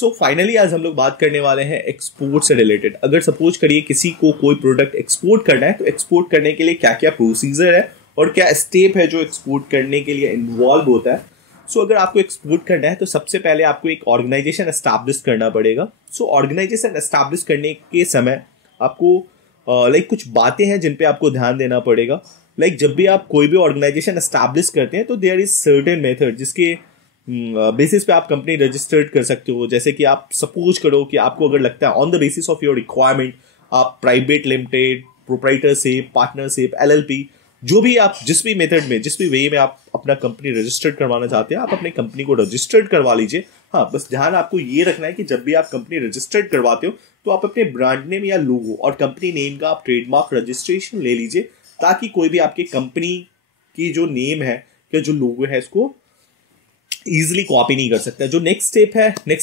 So finally आज हम लोग बात करने वाले हैं एक्सपोर्ट से रिलेटेड। अगर सपोज करिए किसी को कोई प्रोडक्ट एक्सपोर्ट करना है तो एक्सपोर्ट करने के लिए क्या क्या प्रोसीजर है और क्या स्टेप है जो एक्सपोर्ट करने के लिए इन्वॉल्व होता है। सो अगर आपको एक्सपोर्ट करना है तो सबसे पहले आपको एक ऑर्गेनाइजेशन एस्टैब्लिश करना पड़ेगा। सो ऑर्गेनाइजेशन एस्टैब्लिश करने के समय आपको कुछ बातें हैं जिन पे आपको ध्यान देना पड़ेगा। जब भी आप कोई भी ऑर्गेनाइजेशन एस्टैब्लिश करते हैं तो देयर इज सर्टेन मेथड जिसके बेसिस पे आप कंपनी रजिस्टर्ड कर सकते हो। जैसे कि आप सपोज करो कि आपको अगर लगता है on the basis of your requirement आप private limited, proprietorship, partnership, LLP, जो भी आप जिस भी मेथड में जिस भी वे में आप अपना कंपनी रजिस्टर्ड करवाना चाहते हैं आप अपनी कंपनी को रजिस्टर्ड करवा लीजिए। हाँ, बस ध्यान आपको ये रखना है कि जब भी आप कंपनी रजिस्टर्ड करवाते हो तो आप अपने ब्रांड नेम या लोगो और कंपनी नेम का आप ट्रेडमार्क रजिस्ट्रेशन ले लीजिए, ताकि कोई भी आपके कंपनी की जो नेम है या जो लोगो है इसको इजिली कॉपी नहीं कर सकता। जो next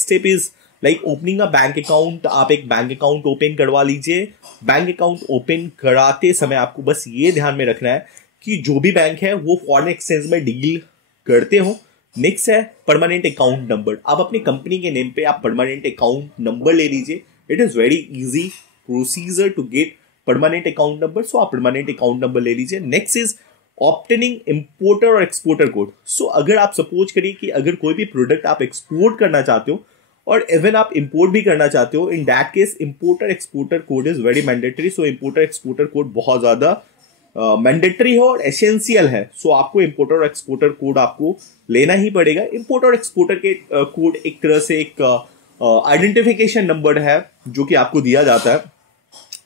step is opening a bank account. आप एक बैंक अकाउंट ओपन करवा लीजिए। बैंक अकाउंट ओपन कराते समय आपको बस ये ध्यान में रखना है कि जो भी बैंक है वो फॉरेन एक्सचेंज में डील करते हो। नेक्स्ट है परमानेंट अकाउंट नंबर। आप अपनी कंपनी के नेम पे आप परमानेंट अकाउंट नंबर ले लीजिए। It is very easy procedure to get permanent account number. So आप परमानेंट अकाउंट नंबर ले लीजिए। नेक्स्ट इज ऑब्टेनिंग इंपोर्टर और एक्सपोर्टर कोड। सो अगर आप सपोज करिए कि अगर कोई भी प्रोडक्ट आप एक्सपोर्ट करना चाहते हो और इवन आप इंपोर्ट भी करना चाहते हो, in that case importer exporter code is very mandatory. So importer exporter code बहुत ज्यादा मैंडेटरी है और एसेंशियल है। सो आपको इंपोर्टर और एक्सपोर्टर कोड आपको लेना ही पड़ेगा। इंपोर्टर और एक्सपोर्टर के कोड एक तरह से एक आइडेंटिफिकेशन नंबर है जो कि आपको दिया जाता है।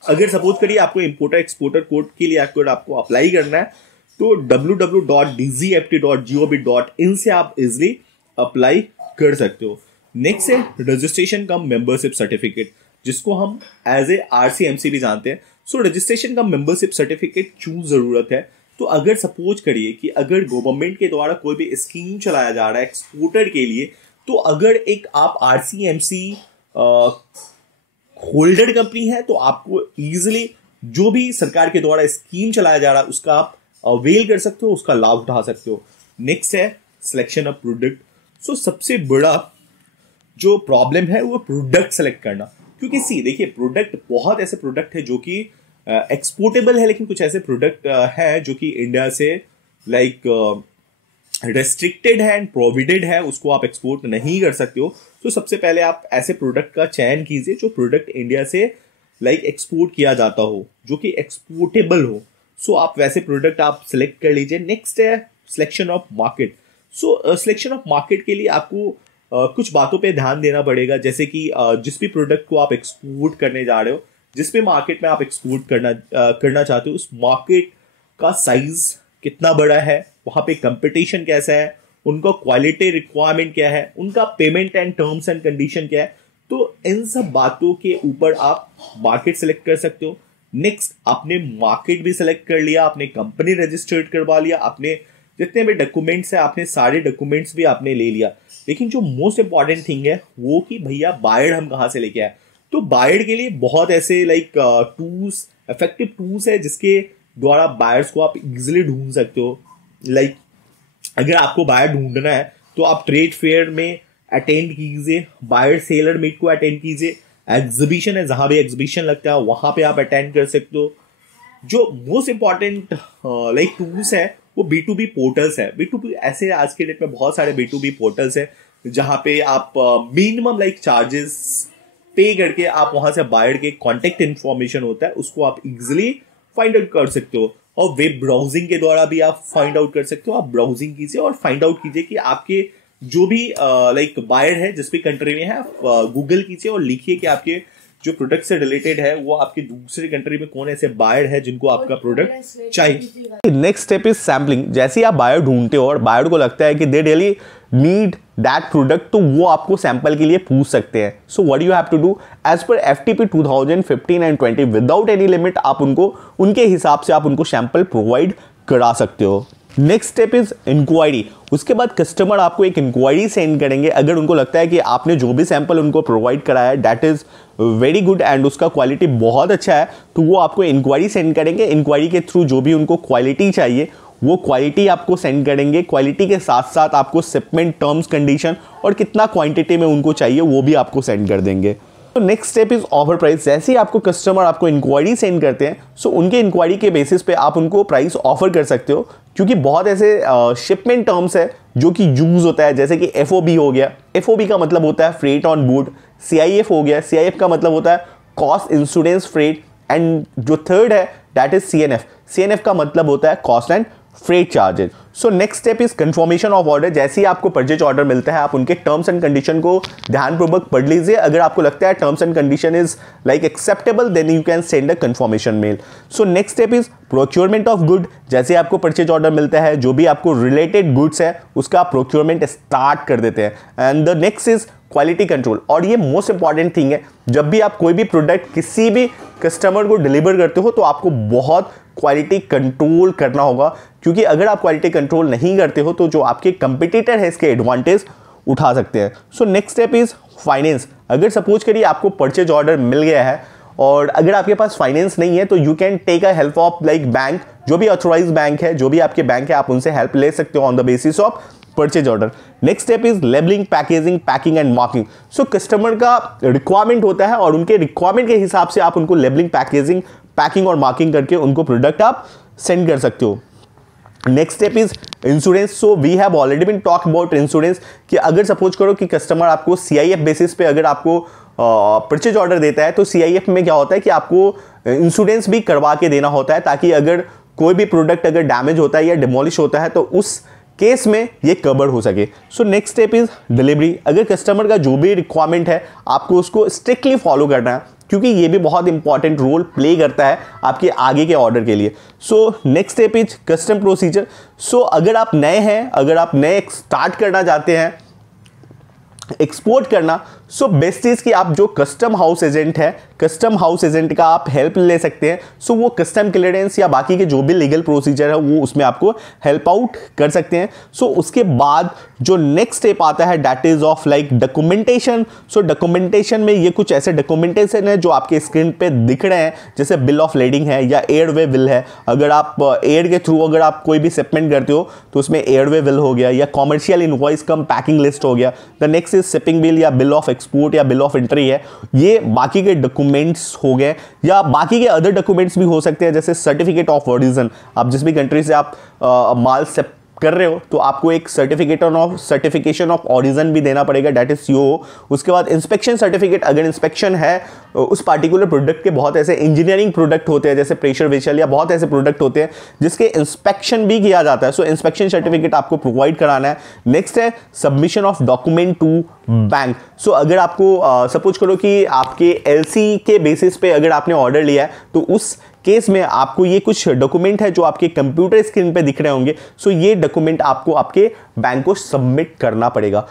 अगर सपोज करिए आपको इंपोर्टर एक्सपोर्टर कोड के लिए आपको अप्लाई करना है तो www.dgft.gov.in से आप इजिली अप्लाई कर सकते हो। नेक्स्ट है रजिस्ट्रेशन कम मेंबरशिप सर्टिफिकेट, जिसको हम एज ए RCMC भी जानते हैं। सो रजिस्ट्रेशन कम मेंबरशिप सर्टिफिकेट क्यों जरूरत है? तो अगर सपोज करिए कि अगर गवर्नमेंट के द्वारा कोई भी स्कीम चलाया जा रहा है एक्सपोर्टर के लिए, तो अगर एक आप RCMC होल्डर कंपनी है तो आपको इजिली जो भी सरकार के द्वारा स्कीम चलाया जा रहा है उसका आप अवेल कर सकते हो, उसका लाभ उठा सकते हो। नेक्स्ट है सिलेक्शन ऑफ प्रोडक्ट। सो सबसे बड़ा जो प्रॉब्लम है वो प्रोडक्ट सेलेक्ट करना, क्योंकि देखिए प्रोडक्ट बहुत ऐसे प्रोडक्ट है जो कि एक्सपोर्टेबल है, लेकिन कुछ ऐसे प्रोडक्ट है जो कि इंडिया से रेस्ट्रिक्टेड है एंड प्रोहिबिटेड है, उसको आप एक्सपोर्ट नहीं कर सकते हो। तो सबसे पहले आप ऐसे प्रोडक्ट का चयन कीजिए जो प्रोडक्ट इंडिया से एक्सपोर्ट किया जाता हो, जो कि एक्सपोर्टेबल हो। सो आप वैसे प्रोडक्ट आप सिलेक्ट कर लीजिए। नेक्स्ट है selection of market. So selection of market के लिए आपको कुछ बातों पे ध्यान देना पड़ेगा, जैसे कि जिस भी प्रोडक्ट को आप एक्सपोर्ट करने जा रहे हो, जिस भी मार्केट में आप एक्सपोर्ट करना चाहते हो, उस मार्केट का साइज कितना बड़ा है, वहां पे कंपटीशन कैसा है, उनका क्वालिटी रिक्वायरमेंट क्या है, उनका payment and terms and condition क्या है। तो इन सब बातों के ऊपर आप मार्केट सेलेक्ट कर सकते हो। नेक्स्ट, आपने मार्केट भी सिलेक्ट कर लिया, आपने कंपनी रजिस्टर्ड करवा लिया, आपने जितने भी डॉक्यूमेंट्स है आपने सारे डॉक्यूमेंट्स भी आपने ले लिया, लेकिन जो मोस्ट इंपॉर्टेंट थिंग है वो कि भैया बायर हम कहाँ से लेके आए। तो बायर के लिए बहुत ऐसे टूल्स, इफेक्टिव टूल्स है जिसके द्वारा बायर्स को आप इजिली ढूंढ सकते हो। अगर आपको बायर ढूंढना है तो आप ट्रेड फेयर में अटेंड कीजिए, बायर सेलर मीट को अटेंड कीजिए, एग्जीबिशन है जहां भी एग्जीबिशन लगता है वहां पे आप अटेंड कर सकते हो। जो मोस्ट इंपॉर्टेंट टूल्स है वो B2B पोर्टल्स है। B2B ऐसे आज के डेट में बहुत सारे B2B पोर्टल्स है जहां पे आप मिनिमम चार्जेस पे करके आप वहां से बायर के कॉन्टेक्ट इन्फॉर्मेशन होता है उसको आप इजिली फाइंड आउट कर सकते हो। और वेब ब्राउजिंग के द्वारा भी आप फाइंड आउट कर सकते हो। आप ब्राउजिंग कीजिए और फाइंड आउट कीजिए कि आपके जो भी बायर है जिस भी कंट्री में है, आप गूगल कीजिए और लिखिए कि आपके जो प्रोडक्ट से रिलेटेड है वो आपके दूसरे कंट्री में कौन ऐसे बायर है जिनको आपका प्रोडक्ट चाहिए। Next step is sampling. जैसे ही आप बायर ढूंढते हो और बायर को लगता है कि they really need that product, तो वो आपको सैंपल के लिए पूछ सकते हैं। So what you have to do as per FTP 2015 and 20 without any limit, आप उनको उनके हिसाब से आप उनको सैंपल प्रोवाइड करा सकते हो। Next step is inquiry. उसके बाद कस्टमर आपको एक इंक्वायरी सेंड करेंगे। अगर उनको लगता है कि आपने जो भी सैंपल उनको प्रोवाइड कराया है that is very good and उसका क्वालिटी बहुत अच्छा है, तो वो आपको इंक्वायरी सेंड करेंगे। इंक्वायरी के थ्रू जो भी उनको क्वालिटी चाहिए वो क्वालिटी आपको सेंड करेंगे। क्वालिटी के साथ साथ आपको शिपमेंट टर्म्स कंडीशन और कितना क्वांटिटी में उनको चाहिए वो भी आपको सेंड कर देंगे। तो next step is offer price. जैसे ही आपको कस्टमर आपको इंक्वायरी सेंड करते हैं, सो उनके इंक्वायरी के बेसिस पे आप उनको प्राइस ऑफर कर सकते हो, क्योंकि बहुत ऐसे शिपमेंट टर्म्स है जो कि यूज होता है, जैसे कि FOB हो गया। FOB का मतलब होता है फ्रेट ऑन बोर्ड। CIF हो गया, CIF का मतलब होता है कॉस्ट इंश्योरेंस फ्रेट। एंड जो थर्ड है दैट इज CNF। CNF का मतलब होता है cost and freight charges. So next step is confirmation of order. जैसे ही आपको परचेज ऑर्डर मिलता है, आप उनके टर्म्स एंड कंडीशन को ध्यानपूर्वक पढ़ लीजिए। अगर आपको लगता है terms and condition is like acceptable, then you can send a confirmation mail. So next step is procurement of good. जैसे आपको परचेज ऑर्डर मिलता है, जो भी आपको रिलेटेड गुड्स है उसका प्रोक्योरमेंट स्टार्ट कर देते हैं। And the next is quality control. और ये मोस्ट इंपॉर्टेंट थिंग है, जब भी आप कोई भी प्रोडक्ट किसी भी कस्टमर को डिलीवर करते हो तो आपको बहुत क्वालिटी कंट्रोल करना होगा, क्योंकि अगर आप क्वालिटी कंट्रोल नहीं करते हो तो जो आपके कंपटीटर है इसके एडवांटेज उठा सकते हैं। सो नेक्स्ट स्टेप इज फाइनेंस। अगर सपोज करिए आपको परचेज ऑर्डर मिल गया है और अगर आपके पास फाइनेंस नहीं है, तो you can take a help of like bank. जो भी ऑथोराइज बैंक है, जो भी आपके बैंक है, आप उनसे हेल्प ले सकते हो on the basis of purchase order. Next step is labelling, packaging, packing and marking. So customer का रिक्वायरमेंट होता है और उनके रिक्वायरमेंट के हिसाब से आप उनको लेबलिंग, पैकेजिंग, पैकिंग और मार्किंग करके उनको प्रोडक्ट आप सेंड कर सकते हो। Next step is insurance. So we have already been talk about insurance, कि अगर सपोज करो कि कस्टमर आपको CIF बेसिस पे अगर आपको परचेज ऑर्डर देता है, तो CIF में क्या होता है कि आपको इंश्योरेंस भी करवा के देना होता है, ताकि अगर कोई भी प्रोडक्ट अगर डैमेज होता है या डिमोलिश होता है तो उस केस में ये कवर हो सके। सो नेक्स्ट स्टेप इज डिलीवरी। अगर कस्टमर का जो भी रिक्वायरमेंट है आपको उसको स्ट्रिक्टली फॉलो करना है, क्योंकि ये भी बहुत इंपॉर्टेंट रोल प्ले करता है आपके आगे के ऑर्डर के लिए। So next step is custom procedure. So अगर आप नए हैं, अगर आप नए स्टार्ट करना चाहते हैं एक्सपोर्ट करना, सो बेस्ट चीज कि आप जो कस्टम हाउस एजेंट है, कस्टम हाउस एजेंट का आप हेल्प ले सकते हैं। सो वो कस्टम क्लियरेंस या बाकी के जो भी लीगल प्रोसीजर है वो उसमें आपको हेल्प आउट कर सकते हैं। सो उसके बाद जो नेक्स्ट स्टेप आता है that is of like documentation. So documentation में ये कुछ ऐसे डॉक्यूमेंटेशन है जो आपके स्क्रीन पे दिख रहे हैं, जैसे बिल ऑफ लेडिंग है या एयरवे बिल है। अगर आप एयर के थ्रू अगर आप कोई भी शिपमेंट करते हो तो उसमें एयरवे बिल हो गया, या कॉमर्शियल इनवॉइस कम पैकिंग लिस्ट हो गया। The next is shipping bill या बिल ऑफ एक्सपोर्ट या बिल ऑफ एंट्री है। ये बाकी के डॉक्यूमेंट्स हो गए, या बाकी के अदर डॉक्यूमेंट्स भी हो सकते हैं, जैसे सर्टिफिकेट ऑफ ओरिजिन। आप जिस भी कंट्री से आप माल से कर रहे हो तो आपको एक सर्टिफिकेशन ऑफ ओरिजिन भी देना पड़ेगा, दैट इज CO। उसके बाद इंस्पेक्शन सर्टिफिकेट। अगर इंस्पेक्शन है उस पार्टिकुलर प्रोडक्ट के, बहुत ऐसे इंजीनियरिंग प्रोडक्ट होते हैं जैसे प्रेशर वेसल या बहुत ऐसे प्रोडक्ट होते हैं जिसके इंस्पेक्शन भी किया जाता है। सो इंस्पेक्शन सर्टिफिकेट आपको प्रोवाइड कराना है। नेक्स्ट है submission of document to bank. So अगर आपको सपोज करो कि आपके LC के बेसिस पे अगर आपने ऑर्डर लिया है, तो उस केस में आपको ये कुछ डॉक्यूमेंट है जो आपके कंप्यूटर स्क्रीन पे दिख रहे होंगे। सो ये डॉक्यूमेंट आपको आपके बैंक को सबमिट करना पड़ेगा।